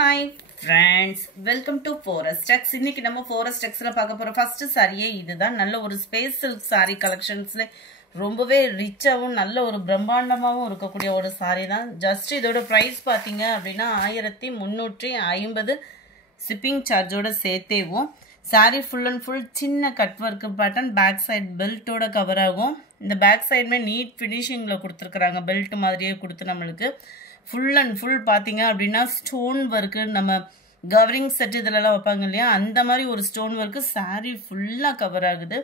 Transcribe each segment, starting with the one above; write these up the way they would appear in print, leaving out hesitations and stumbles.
Hi friends, welcome to Forest X. இன்னைக்கு நம்ம Forest Xல பார்க்க போற first சாரியே இதுதான். நல்ல ஒரு space silk saree collectionsல ரொம்பவே ரிச்சாவும் நல்ல ஒரு பிரம்மாண்டமாவும் இருக்கக்கூடிய ஒரு saree தான். ஜஸ்ட் இதோட பிரைஸ் பாத்தீங்க அப்படினா 1350 shipping charge ஓட சேர்த்தேவும். saree full and full சின்ன cut work pattern, back side belt ஓட கவர் ஆகும். இந்த பேக் சைடுமே நீட் ஃபினிஷிங்ல கொடுத்திருக்காங்க. பெல்ட் மாதிரியே கொடுத்து நம்மளுக்கு full and full பாத்தீங்க அப்படினா ஸ்டோன் வர்க், நம்ம கவரிங் செட் இதெல்லாம் வைப்பாங்க இல்லையா, அந்த மாதிரி ஒரு ஸ்டோன் வர்க் saree ஃபுல்லா கவர் ஆகுது.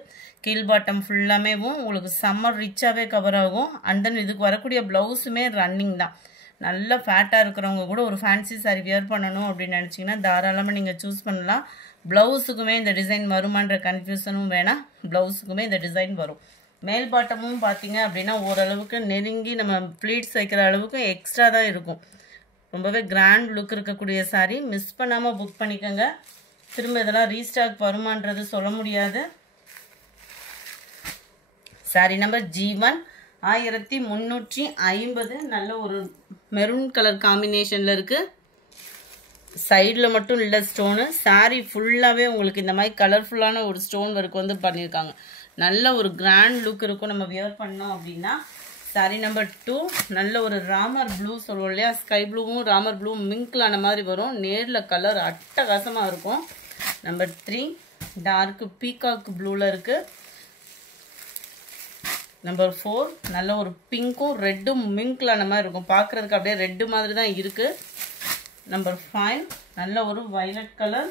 கீழ் பாட்டம் ஃபுல்லாமேவும் உங்களுக்கு சம்மர் ரிச்சாவே கவர் ஆகும். அண்ட் தென் இதுக்கு வரக்கூடிய பிளவுஸுமே ரன்னிங் தான். நல்ல ஃபேட்டா இருக்கிறவங்க கூட ஒரு ஃபேன்சி saree வியர் பண்ணணும் அப்படின்னு நினைச்சீங்கன்னா தாராளமா நீங்க சூஸ் பண்ணலாம். பிளவுஸுக்குமே இந்த டிசைன் வருமான்ற கன்ஃபியூஷனும் வேணாம், பிளவுஸுக்குமே இந்த டிசைன் வரும். மேல் பாட்டமும் பார்த்தீங்க அப்படின்னா ஓரளவுக்கு நெருங்கி நம்ம ப்ளீட்ஸ் வைக்கிற அளவுக்கு எக்ஸ்ட்ரா தான் இருக்கும். ரொம்பவே கிராண்ட் லுக் இருக்கக்கூடிய சாரீ. மிஸ் பண்ணாமல் புக் பண்ணிக்கோங்க. திரும்ப இதெல்லாம் ரீஸ்டாக் வருமானது சொல்ல முடியாது. Sari number G1 1350. நல்ல ஒரு மெரூன் கலர் காம்பினேஷனில் இருக்குது. சைடில் மட்டும் இல்லை ஸ்டோனு, சாரீ ஃபுல்லாகவே உங்களுக்கு இந்த மாதிரி கலர்ஃபுல்லான ஒரு ஸ்டோன் ஒர்க் வந்து பண்ணியிருக்காங்க. நல்ல ஒரு கிராண்ட் லுக் இருக்கும் நம்ம வியர் பண்ணோம் அப்படின்னா. சாரீ நம்பர் 2 நல்ல ஒரு ராமர் ப்ளூ சொல்லுவோம் இல்லையா, ஸ்கை ப்ளூவும் ராமர் ப்ளூ மிங்க்லான மாதிரி வரும். நேரில் கலர் அட்டகாசமாக இருக்கும். நம்பர் 3 டார்க் பீகாக் ப்ளூவில் இருக்குது. நம்பர் 4 நல்ல ஒரு பிங்க்கும் ரெட்டும் மிங்க்லான மாதிரி இருக்கும். பார்க்குறதுக்கு அப்படியே ரெட்டு மாதிரி தான் இருக்குது. நம்பர் 5 நல்ல ஒரு வயலட் கலர்.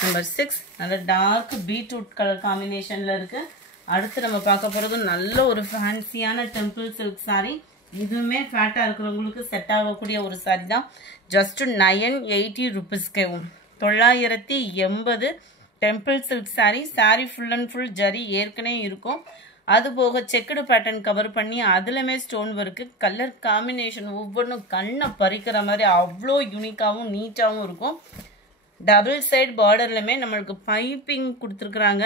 நம்பர் 6 நல்ல டார்க் பீட்ரூட் கலர் காம்பினேஷனில் இருக்குது. அடுத்து நம்ம பார்க்க போகிறது நல்ல ஒரு ஃபேன்சியான டெம்பிள் சில்க் சாரீ. இதுவுமே ஃபேட்டாக இருக்கிறவங்களுக்கு செட் ஆகக்கூடிய ஒரு சாரீ தான். Just 980 ருபீஸ்க்கேவும் 980 temple silk sari. Sari full and full zari ஏற்கனவே இருக்கும். அது போக செக்குடு பேட்டர்ன் கவர் பண்ணி அதுலமே ஸ்டோன் ஒர்க்கு, கலர் காம்பினேஷன் ஒவ்வொன்றும் கண்ணை பறிக்கிற மாதிரி அவ்வளோ யூனிக்காகவும் நீட்டாகவும் இருக்கும். டபுள் சைடு பார்டர்லையுமே நம்மளுக்கு பைப்பிங் கொடுத்துருக்குறாங்க.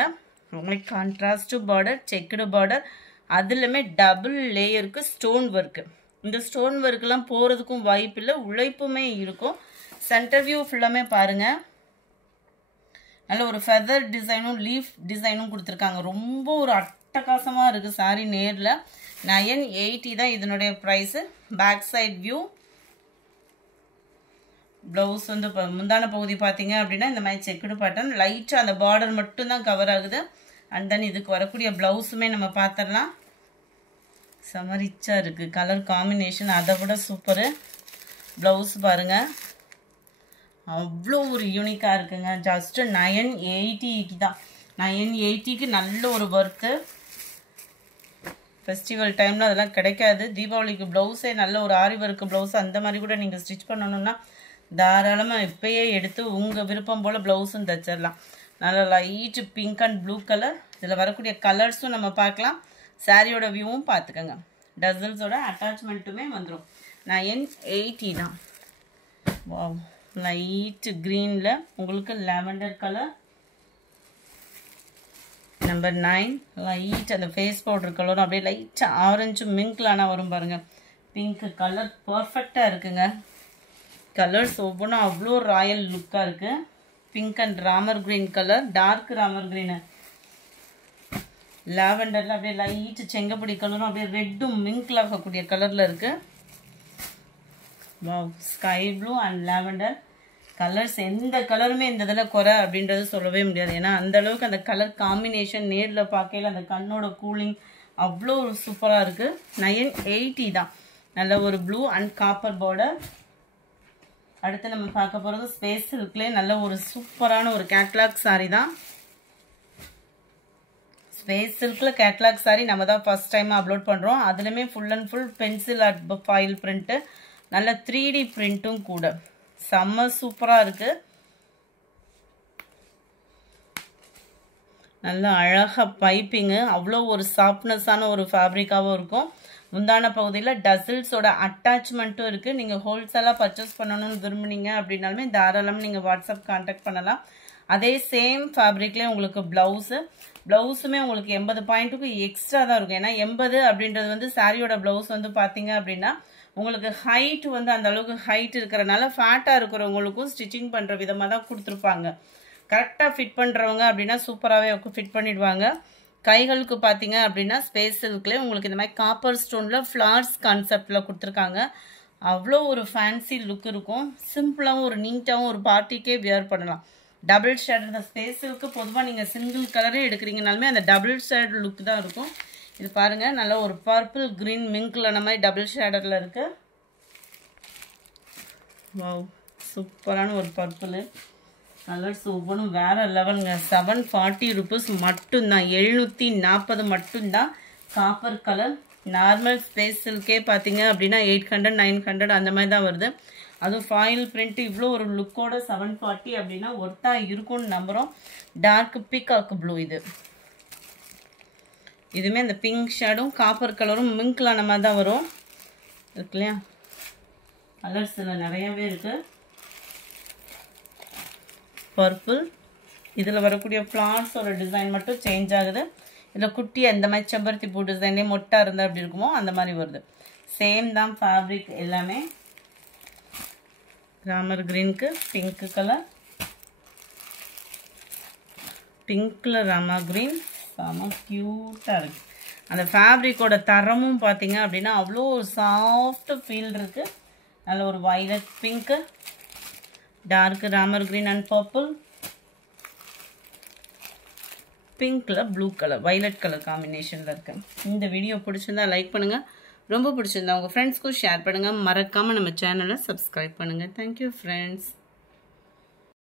ரொம்ப கான்ட்ராஸ்ட் பார்டர், செக்குடு பார்டர், அதுலையுமே டபுள் லேயருக்கு ஸ்டோன் ஒர்க்கு. இந்த ஸ்டோன் ஒர்க்கெலாம் போகிறதுக்கும் வாய்ப்பு இல்லை, உழைப்புமே இருக்கும். சென்டர் வியூ ஃபுல்லாமே பாருங்கள். நல்ல ஒரு ஃபெதர் டிசைனும் லீஃப் டிசைனும் கொடுத்துருக்காங்க. ரொம்ப ஒரு அட்டகாசமாக இருக்குது சாரீ. நேரில் 980 தான் இதனுடைய price. Back side view. Blouse வந்து இப்போ முந்தான பகுதி பார்த்தீங்க அப்படின்னா இந்த மாதிரி செக்குடு பேட்டர்ன், லைட்டாக அந்த பார்டர் மட்டும்தான் கவர் ஆகுது. அண்ட் தென் இதுக்கு வரக்கூடிய ப்ளவுஸுமே நம்ம பார்த்துடலாம். செம ரிச்சாக இருக்குது. கலர் காம்பினேஷன் அதை விட சூப்பரு. ப்ளவுஸ் பாருங்கள், அவ்வளோ ஒரு யூனிக்காக இருக்குங்க. ஜஸ்ட்டு 980 தான். 980க்கு நல்ல ஒரு ஒர்த்து. ஃபெஸ்டிவல் டைமில் அதெல்லாம் கிடைக்காது. தீபாவளிக்கு ப்ளவுஸே நல்ல ஒரு ஆரி ஒர்க்கு ப்ளவுஸ் அந்த மாதிரி கூட நீங்கள் ஸ்டிச் பண்ணணுன்னா தாராளமாக இப்போயே எடுத்து உங்கள் விருப்பம் போல் ப்ளவுஸும் தைச்சிடலாம். நல்ல light pink and blue colour. இதில் வரக்கூடிய கலர்ஸும் நம்ம பார்க்கலாம். சாரியோட வியூவும் பார்த்துக்கோங்க. டசல்ஸோட அட்டாச்மெண்ட்டுமே வந்துடும். 980 தான். வாவ், லைட்டு க்ரீனில் உங்களுக்கு லாவெண்டர் கலர். நம்பர் 9 லைட் அந்த ஃபேஸ் பவுடர் கலரும் அப்படியே லைட்டாக ஆரஞ்சு மிங்க்லானா வரும் பாருங்கள். பிங்க் கலர் பர்ஃபெக்டாக இருக்குங்க. கலர்ஸ் ஒவ்வொன்றும் அவ்வளோ ராயல் லுக்காக இருக்குது. Pink and Ramar green colour, dark Ramar green, லாவெண்டரில் அப்படியே லைட்டு செங்கப்பொடி கலரும் அப்படியே ரெட்டும் மிங்க்ல ஆகக்கூடிய கலரில் இருக்குது. Wow, sky blue and lavender colours. எந்த கலருமே இந்த இதில் குறை அப்படின்றது சொல்லவே முடியாது. ஏன்னா அந்தளவுக்கு அந்த கலர் காம்பினேஷன் நேரில் பார்க்கையில் அந்த கண்ணோட கூலிங் அவ்வளோ ஒரு சூப்பராக இருக்குது. 980 தான். நல்ல ஒரு ப்ளூ அண்ட் காப்பர் பார்டர். அடுத்து நம்ம பார்க்க போகிறது ஸ்பேஸ் சில்க்லேயே நல்ல ஒரு சூப்பரான ஒரு கேட்லாக் சாரீ தான். ஸ்பேஸ் சில்கில் கேட்லாக் சாரீ நம்ம தான் ஃபர்ஸ்ட் டைம் அப்லோட் பண்ணுறோம். அதுலேயுமே full and full pencil art file print, நல்ல 3D பிரிண்ட்டும் கூட. செம்ம சூப்பராக இருக்குது. நல்ல அழகாக பைப்பிங்கு, அவ்வளோ ஒரு சாஃப்ட்னஸான ஒரு ஃபேப்ரிக்காகவும் இருக்கும். முந்தான பகுதியில் டசில்ஸோட அட்டாச்மெண்ட்டும் இருக்குது. நீங்கள் ஹோல்சேலாக பர்ச்சேஸ் பண்ணணும்னு விரும்புனீங்க அப்படின்னாலுமே தாராளமாக நீங்கள் வாட்ஸ்அப் கான்டாக்ட் பண்ணலாம். அதே சேம் ஃபேப்ரிக்லேயே உங்களுக்கு ப்ளவுஸுமே உங்களுக்கு 80 பாயிண்ட்டுக்கு எக்ஸ்ட்ரா தான் இருக்கும். ஏன்னா 80 அப்படின்றது வந்து சாரியோட ப்ளவுஸ் வந்து பார்த்தீங்க அப்படின்னா உங்களுக்கு ஹைட் வந்து அந்த அளவுக்கு ஹைட் இருக்கிறனால ஃபேட்டாக இருக்கிறவங்களுக்கும் ஸ்டிச்சிங் பண்ணுற விதமாக தான் கொடுத்துருப்பாங்க. கரெக்டாக ஃபிட் பண்ணுறவங்க அப்படின்னா சூப்பராகவே ஃபிட் பண்ணிடுவாங்க. கைகளுக்கு பார்த்தீங்க அப்படின்னா ஸ்பேஸ் சில்க்லேயே உங்களுக்கு இந்த மாதிரி காப்பர் ஸ்டோனில் ஃப்ளார்ஸ் கான்செப்டில் கொடுத்துருக்காங்க. அவ்வளோ ஒரு ஃபேன்சி லுக் இருக்கும். சிம்பிளாகவும் ஒரு நீட்டாகவும் ஒரு பார்ட்டிக்கே வியர் பண்ணலாம். டபுள் ஷேட் இந்த ஸ்பேஸ் சில்க்கு பொதுவாக நீங்கள் சிங்கிள் கலரே எடுக்கிறீங்கனாலுமே அந்த டபுள் ஷேட் லுக் தான் இருக்கும். இது பாருங்கள், நல்ல ஒரு பர்பிள் க்ரீன் மிங்க்ல அந்த மாதிரி டபுள் ஷேடரில் இருக்குது. வாவ், சூப்பரான ஒரு பர்பிள் கலர் சூப்பரும் வேறு லெவலுங்க. 740 rupees மட்டும்தான், 740 மட்டும்தான். காப்பர் கலர் நார்மல் ஸ்பேஸ் சில்கே பார்த்தீங்க அப்படின்னா 800 900 அந்த மாதிரி தான் வருது. அதுவும் ஃபாயில் பிரிண்ட் இவ்வளோ ஒரு லுக்கோட 740 அப்படின்னா ஒர்த்தாக இருக்கும்னு நம்புகிறோம். டார்க் பீகாக் ப்ளூ இதுவுமே அந்த பிங்க் ஷேடும் காப்பர் கலரும் மிங்க்லான மாதிரி தான் வரும். இருக்கு இல்லையா, கலர்ஸ் இதில் நிறையாவே இருக்குது. பர்பிள் இதில் வரக்கூடிய ஃப்ளார்ஸோட டிசைன் மட்டும் சேஞ்ச் ஆகுது. இதில் குட்டி அந்த மாதிரி செம்பருத்தி பூ டிசைனே மொட்டாக இருந்தால் அப்படி இருக்குமோ அந்த மாதிரி வருது. சேம் தான் ஃபேப்ரிக் எல்லாமே. ராமர் கிரீனுக்கு பிங்க் கலர், பிங்க்கில் ராமா கிரீன் செம க்யூட்டாக இருக்குது. அந்த ஃபேப்ரிக்கோட தரமும் பார்த்தீங்க அப்படின்னா அவ்வளோ ஒரு சாஃப்ட் ஃபீல் இருக்குது. நல்ல ஒரு violet pink, dark Ramar green and purple, பிங்க்கில் ப்ளூ கலர், வைலட் கலர் காம்பினேஷனில் இருக்குது. இந்த வீடியோ பிடிச்சிருந்தா லைக் பண்ணுங்கள். ரொம்ப பிடிச்சிருந்தா உங்கள் ஃப்ரெண்ட்ஸ்க்கும் ஷேர் பண்ணுங்கள். மறக்காமல் நம்ம சேனலை சப்ஸ்கிரைப் பண்ணுங்கள். Thank you friends.